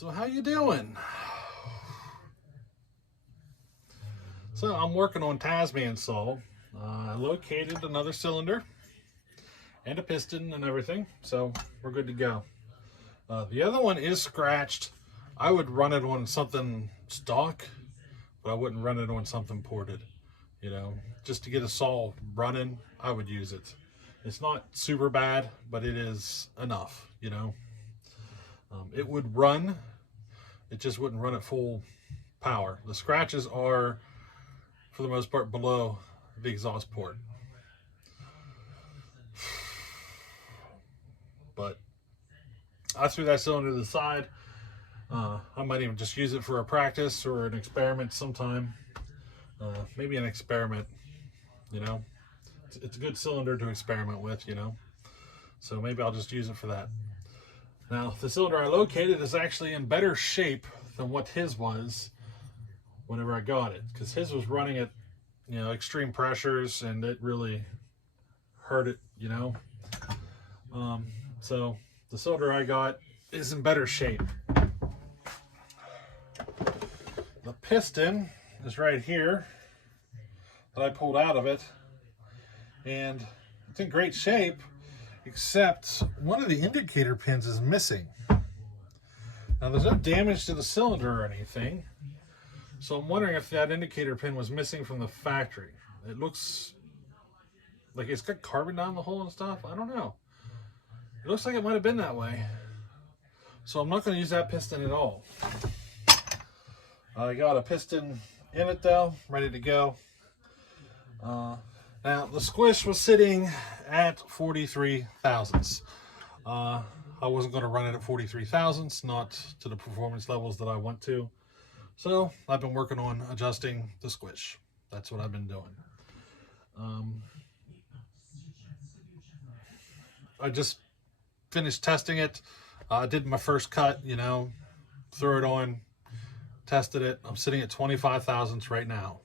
So how you doing? So I'm working on TazMan saw. I located another cylinder and a piston and everything, so we're good to go. The other one is scratched. I would run it on something stock, but I wouldn't run it on something ported. You know, just to get a saw running, I would use it. It's not super bad, but it is enough, you know. It would run, it just wouldn't run at full power. The scratches are, for the most part, below the exhaust port. But I threw that cylinder to the side. I might even just use it for a practice or an experiment sometime. Maybe an experiment, you know. It's a good cylinder to experiment with, you know. So maybe I'll just use it for that. Now, the cylinder I located is actually in better shape than what his was whenever I got it, because his was running at, you know, extreme pressures, and it really hurt it, you know. So the cylinder I got is in better shape. The piston is right here that I pulled out of it, and it's in great shape, except one of the indicator pins is missing. Now, there's no damage to the cylinder or anything, so I'm wondering if that indicator pin was missing from the factory. It looks like it's got carbon down the hole and stuff. I don't know. It looks like it might have been that way. So I'm not going to use that piston at all. I got a piston in it though, ready to go. Now, the squish was sitting at 43 thousandths. I wasn't going to run it at 43 thousandths, not to the performance levels that I want to. So I've been working on adjusting the squish. That's what I've been doing. I just finished testing it. I did my first cut, you know, threw it on, tested it. I'm sitting at 25 thousandths right now.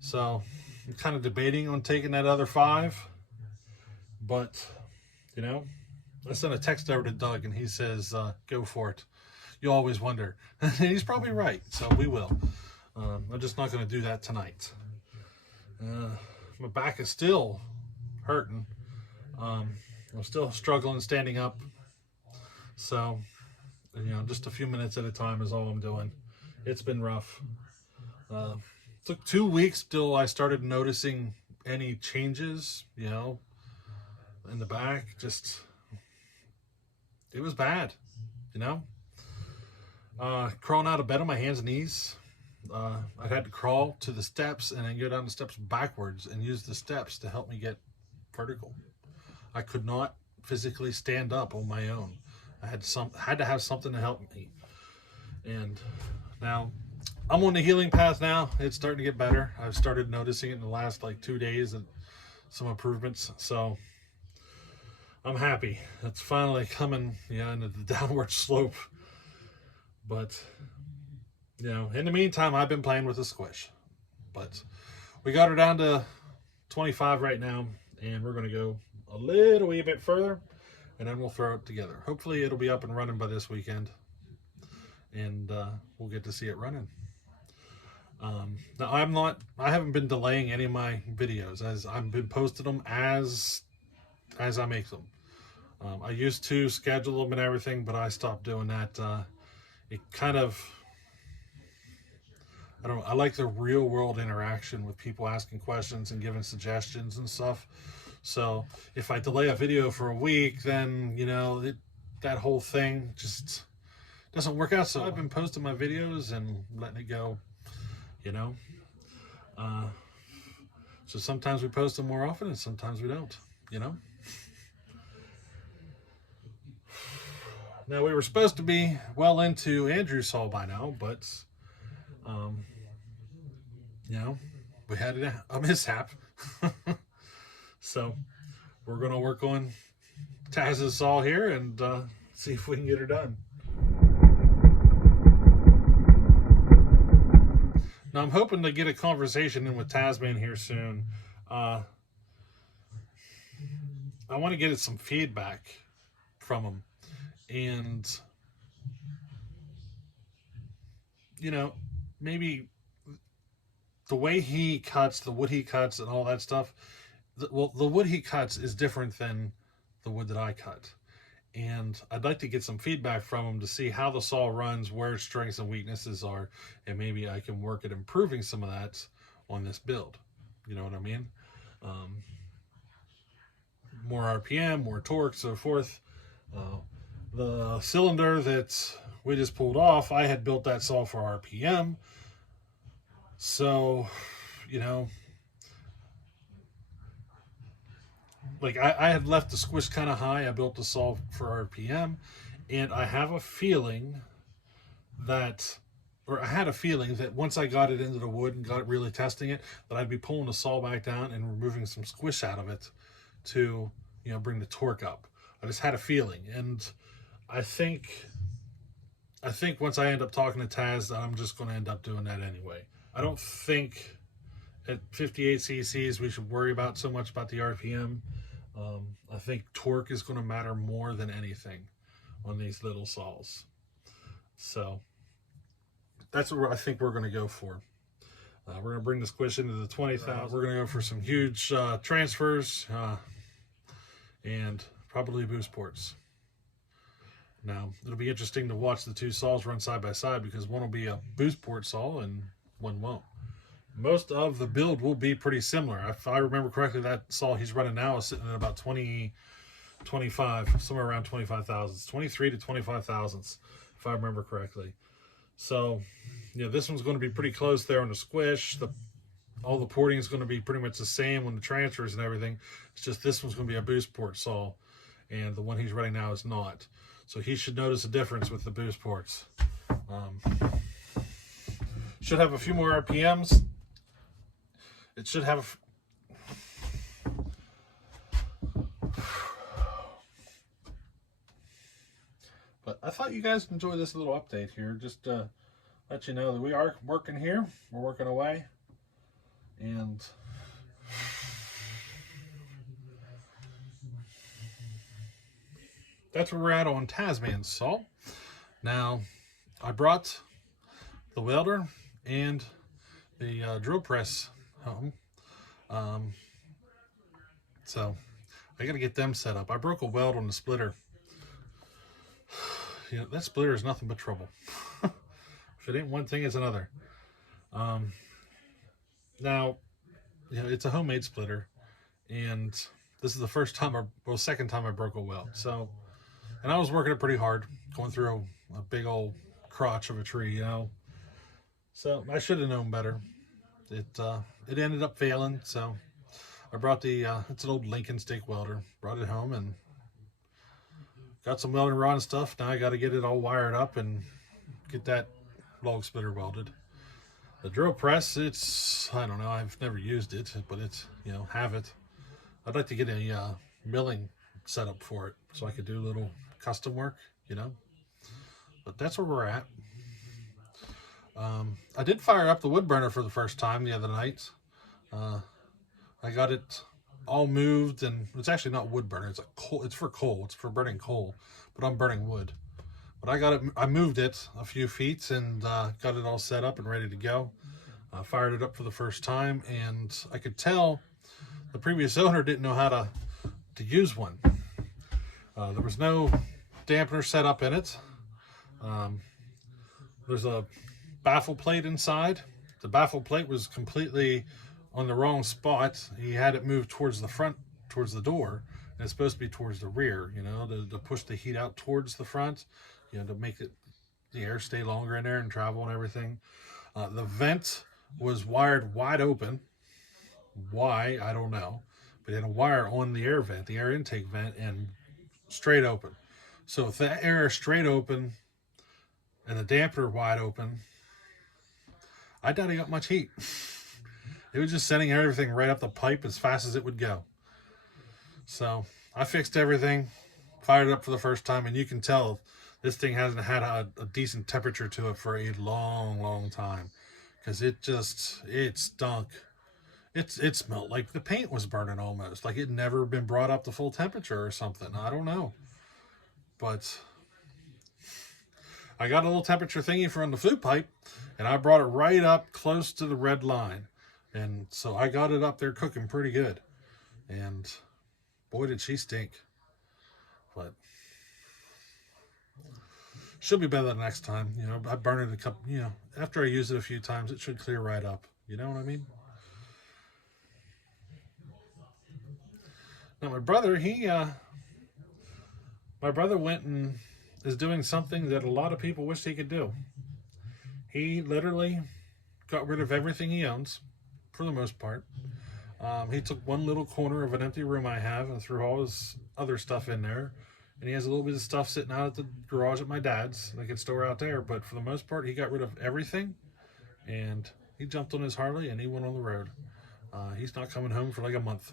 So I'm kind of debating on taking that other 5, but, you know, I sent a text over to Doug and he says, go for it. You always wonder. And he's probably right, so we will. I'm just not going to do that tonight. My back is still hurting. I'm still struggling standing up. So, you know, just a few minutes at a time is all I'm doing. It's been rough. Took 2 weeks till I started noticing any changes, you know, in the back. Just, it was bad, you know. Crawling out of bed on my hands and knees. I had to crawl to the steps and then go down the steps backwards and use the steps to help me get vertical. I could not physically stand up on my own. I had to have something to help me. And now I'm on the healing path now. It's starting to get better. I've started noticing it in the last like 2 days and some improvements. So I'm happy. It's finally coming, you know, into the downward slope. But, you know, in the meantime, I've been playing with the squish. But we got her down to 25 right now, and we're going to go a little wee bit further, and then we'll throw it together. Hopefully it'll be up and running by this weekend, and we'll get to see it running. Now I haven't been delaying any of my videos, as I've been posting them as I make them. I used to schedule them and everything, but I stopped doing that. It kind of, I like the real world interaction with people asking questions and giving suggestions and stuff. So if I delay a video for a week, then, you know, that whole thing just doesn't work out. So I've been posting my videos and letting it go, you know. So sometimes we post them more often and sometimes we don't, you know. Now, we were supposed to be well into Andrew's saw by now, but, you know, we had a mishap. So we're going to work on Taz's saw here and see if we can get her done. Now, I'm hoping to get a conversation in with TazMan here soon. I want to get some feedback from him. And you know, maybe the way he cuts, the wood he cuts, and all that stuff. The wood he cuts is different than the wood that I cut. And I'd like to get some feedback from him to see how the saw runs, where its strengths and weaknesses are, and maybe I can work at improving some of that on this build. You know what I mean? Um, more RPM, more torque, so forth. Uh, the cylinder that we just pulled off, I had built that saw for RPM. So, you know, like I had left the squish kind of high. I built the saw for RPM, and I have a feeling that, or I had a feeling that once I got it into the wood and got it really testing it, that I'd be pulling the saw back down and removing some squish out of it to, you know, bring the torque up. I just had a feeling, and I think I think once I end up talking to Taz, that I'm just going to end up doing that anyway. I don't think at 58 cc's we should worry about so much about the RPM. I think torque is going to matter more than anything on these little saws. So that's what I think we're going to go for. We're going to bring the squish into the 20,000. We're going to go for some huge transfers and probably boost ports. Now, it'll be interesting to watch the two saws run side by side because one will be a boost port saw and one won't. Most of the build will be pretty similar. If I remember correctly, that saw he's running now is sitting at about 25, somewhere around 25 thousandths, 23 to 25 thousandths, if I remember correctly. So, you know, this one's going to be pretty close there on the squish. All the porting is going to be pretty much the same on the transfers and everything. It's just this one's going to be a boost port saw, and the one he's running now is not. So he should notice a difference with the boost ports. Should have a few more RPMs. It should have but I thought you guys enjoy this little update here. Just let you know that we are working here. We're working away. And that's where we're at on TazMan's saw. Now, I brought the welder and the drill press home. So I got to get them set up. I broke a weld on the splitter. You know, that splitter is nothing but trouble. If it ain't one thing, it's another. Now, you know, it's a homemade splitter, and this is the second time I broke a weld. So, and I was working it pretty hard, going through a big old crotch of a tree, you know. So I should have known better. It ended up failing. So I brought it's an old Lincoln stick welder. Brought it home and got some welding rod and stuff. Now I got to get it all wired up and get that log splitter welded. The drill press, I don't know, I've never used it, but it's, you know, have it. I'd like to get a milling setup for it so I could do a little custom work, you know. But that's where we're at. I did fire up the wood burner for the first time the other night. I got it all moved, and it's actually not wood burner. It's for coal. It's for burning coal, but I'm burning wood. But I moved it a few feet and got it all set up and ready to go. Fired it up for the first time, and I could tell the previous owner didn't know how to use one. There was no dampener set up in it. There's a baffle plate inside. The baffle plate was completely on the wrong spot. He had it moved towards the front, towards the door, and it's supposed to be towards the rear, you know, to push the heat out towards the front, you know, to make the air stay longer in there and travel and everything. The vent was wired wide open. Why, I don't know, but it had a wire on the air vent, the air intake vent, and straight open. So if that air is straight open and the dampener wide open, I doubt he got much heat. It was just sending everything right up the pipe as fast as it would go. So I fixed everything, fired it up for the first time, and you can tell this thing hasn't had a decent temperature to it for a long time, because it stunk. It smelled like the paint was burning almost, like it'd never been brought up to full temperature or something. I don't know. But I got a little temperature thingy from the flute pipe, and I brought it right up close to the red line. And so I got it up there cooking pretty good. And boy, did she stink. But she'll be better the next time. You know, I burn it a couple, you know, after I use it a few times, it should clear right up. You know what I mean? Now my brother, my brother went and is doing something that a lot of people wish he could do. He literally got rid of everything he owns, for the most part. He took one little corner of an empty room I have and threw all his other stuff in there. And he has a little bit of stuff sitting out at the garage at my dad's that I could store out there. But for the most part, he got rid of everything. And he jumped on his Harley and he went on the road. He's not coming home for like a month.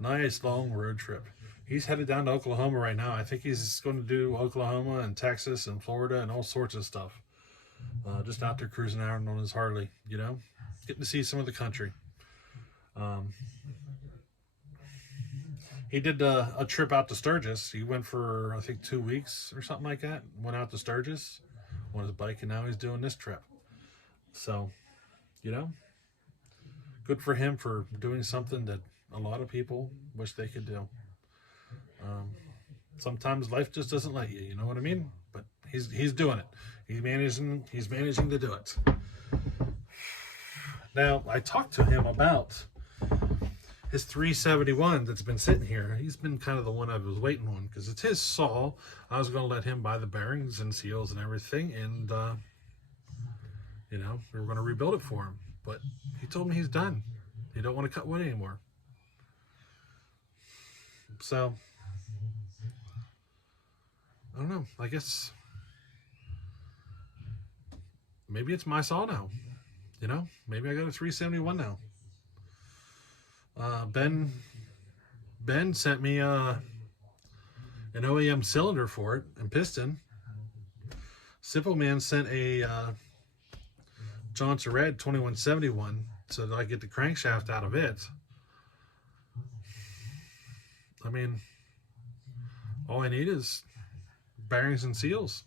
Nice long road trip. He's headed down to Oklahoma right now. I think he's going to do Oklahoma and Texas and Florida and all sorts of stuff. Just out there cruising out on his Harley, you know, getting to see some of the country. He did a trip out to Sturgis. He went for, I think, 2 weeks or something like that. Went out to Sturgis on his bike, and now he's doing this trip. So, you know, good for him for doing something that a lot of people wish they could do. Sometimes life just doesn't let you, you know what I mean? But he's doing it. He's managing to do it. Now, I talked to him about his 371 that's been sitting here. He's been kind of the one I was waiting on because it's his saw. I was going to let him buy the bearings and seals and everything, and you know, we were going to rebuild it for him. But he told me he's done. He don't want to cut wood anymore. So I don't know. I guess maybe it's my saw now. You know, maybe I got a 371 now. Ben sent me an OEM cylinder for it and piston. Simple Man sent a Johnson Red 2171 so that I get the crankshaft out of it. I mean, all I need is bearings and seals,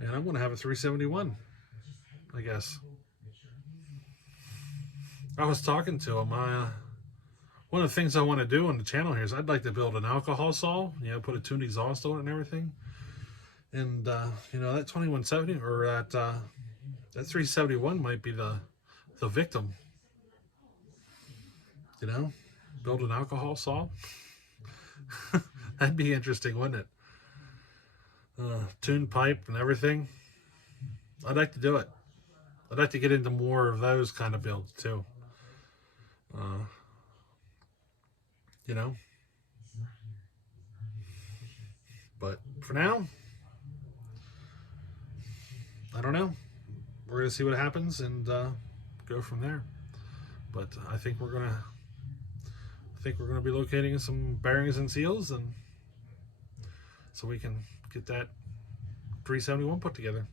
and I'm going to have a 371, I guess. I was talking to him. One of the things I want to do on the channel here is I'd like to build an alcohol saw, you know, put a tuned exhaust on it and everything. And, you know, that 2170 or that 371 might be the victim. You know, build an alcohol saw. That'd be interesting, wouldn't it? Tuned pipe and everything. I'd like to do it. I'd like to get into more of those kind of builds too. You know, but for now, I don't know. We're gonna see what happens and go from there. But I think we're gonna be locating some bearings and seals, and so we can get that 371 put together.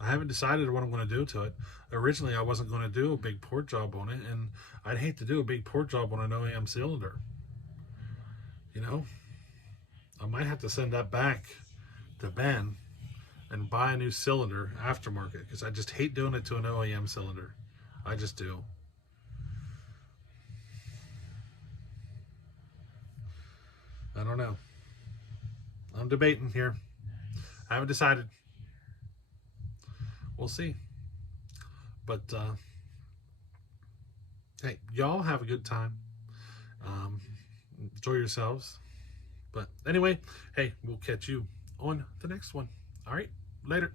I haven't decided what I'm going to do to it. Originally, I wasn't going to do a big port job on it, and I'd hate to do a big port job on an OEM cylinder. You know, I might have to send that back to Ben and buy a new cylinder aftermarket, because I just hate doing it to an OEM cylinder. I just do. I don't know. I'm debating here. I haven't decided. We'll see. But hey, y'all have a good time. Enjoy yourselves. But anyway, hey, we'll catch you on the next one. All right, later.